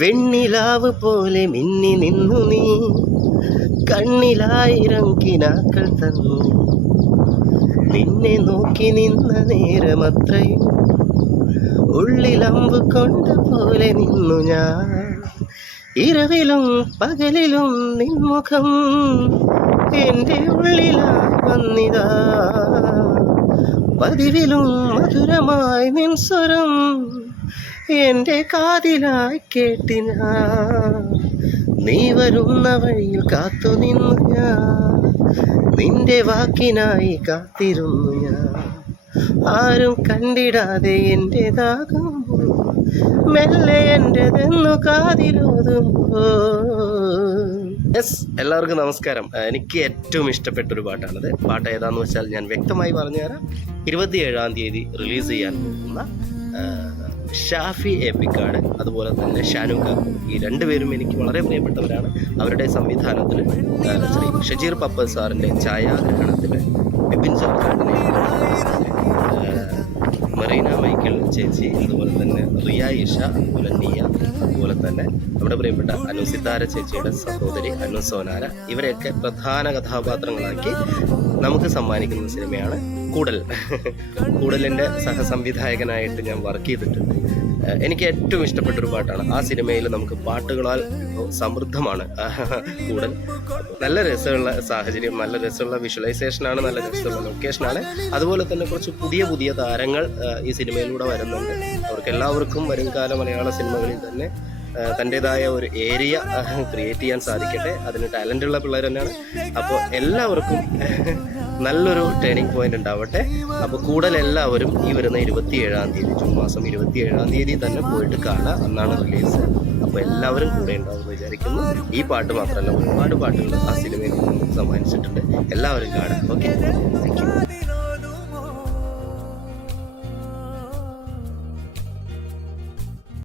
വെണ്ണിലാവ് പോലെ മിന്നി നിന്നു നീ, കണ്ണിലായിരം കിനാക്കൾ തന്നു. നിന്നെ നോക്കി നിന്ന നേരമത്രയും ഉള്ളിലമ്പ് കൊണ്ട പോലെ നിന്നു ഞാൻ. ഇരവിലും പകലിലും നിൻമുഖം എൻ്റെ ഉള്ളിലായി വന്നിതാ. പതിവിലും മധുരമായി നിൻ സ്വരം എൻ്റെ കാതിലായി കേട്ടിനാ. നീ വരുന്ന വഴിയിൽ കാത്തു നിന്നു ഞാൻ, നിന്റെ വാക്കിനായി കാത്തിരുന്നു ഞാൻ. ആരും കണ്ടിടാതെ എൻ്റെ ദാഹം മെല്ലെ എൻ്റെതെന്നു കാതിലോതുമ്പോ. എല്ലാവർക്കും നമസ്കാരം. എനിക്ക് ഏറ്റവും ഇഷ്ടപ്പെട്ടൊരു പാട്ടാണിത്. പാട്ട് ഏതാന്ന് വെച്ചാൽ ഞാൻ വ്യക്തമായി പറഞ്ഞുതരാം. 27-ാം തീയതി റിലീസ് ചെയ്യാൻ പോകുന്ന ഷാഫി എപ്പിക്കാട്, അതുപോലെ തന്നെ ഷാനുഖ, ഈ രണ്ടുപേരും എനിക്ക് വളരെ പ്രിയപ്പെട്ടവരാണ്. അവരുടെ സംവിധാനത്തിൽ ശ്രീ ഷജീർ പപ്പ സാറിൻ്റെ ഛായാഗ്രഹണത്തിൽ ബിപിൻ ചന്ദ്രനെ, മറീന മൈക്കിൾ ചേച്ചി, അതുപോലെ തന്നെ റിയ ഇഷ, അതുപോലെ നിയ, അതുപോലെ തന്നെ നമ്മുടെ പ്രിയപ്പെട്ട അനു സിത്താര ചേച്ചിയുടെ സഹോദരി അനു സോനാര, ഇവരെയൊക്കെ പ്രധാന കഥാപാത്രങ്ങളാക്കി നമുക്ക് സമ്മാനിക്കുന്ന സിനിമയാണ് കൂടൽ. കൂടലിൻ്റെ സഹസംവിധായകനായിട്ട് ഞാൻ വർക്ക് ചെയ്തിട്ടുണ്ട്. എനിക്ക് ഏറ്റവും ഇഷ്ടപ്പെട്ടൊരു പാട്ടാണ്. ആ സിനിമയിൽ നമുക്ക് പാട്ടുകളാൽ സമൃദ്ധമാണ് കൂടൽ. നല്ല രസമുള്ള സാഹചര്യം, നല്ല രസമുള്ള വിഷ്വലൈസേഷനാണ്, നല്ല രസമുള്ള ലൊക്കേഷനാണ്. അതുപോലെ തന്നെ കുറച്ച് പുതിയ പുതിയ താരങ്ങൾ ഈ സിനിമയിലൂടെ വരുന്നുണ്ട്. അവർക്കെല്ലാവർക്കും വരുംകാല മലയാള സിനിമകളിൽ തന്നെ തൻ്റെതായ ഒരു ഏരിയ ക്രിയേറ്റ് ചെയ്യാൻ സാധിക്കട്ടെ. അതിന് ടാലൻ്റുള്ള പിള്ളേർ തന്നെയാണ്. അപ്പോൾ എല്ലാവർക്കും നല്ലൊരു ടേണിംഗ് പോയിന്റ് ഉണ്ടാവട്ടെ. അപ്പോൾ കൂടുതൽ എല്ലാവരും ഈ വരുന്ന 27-ാം തീയതി, ജൂൺ മാസം 27-ാം തീയതി തന്നെ പോയിട്ട് കാണാം. അന്നാണ് റിലീസ്. അപ്പോൾ എല്ലാവരും കൂടെ ഉണ്ടാവുമെന്ന് വിചാരിക്കുന്നു. ഈ പാട്ട് മാത്രമല്ല, ഒരുപാട് പാട്ടുകൾ ആ സിനിമയിൽ നമുക്ക് സമ്മാനിച്ചിട്ടുണ്ട്. എല്ലാവരും കാണാം. Okay, thank you.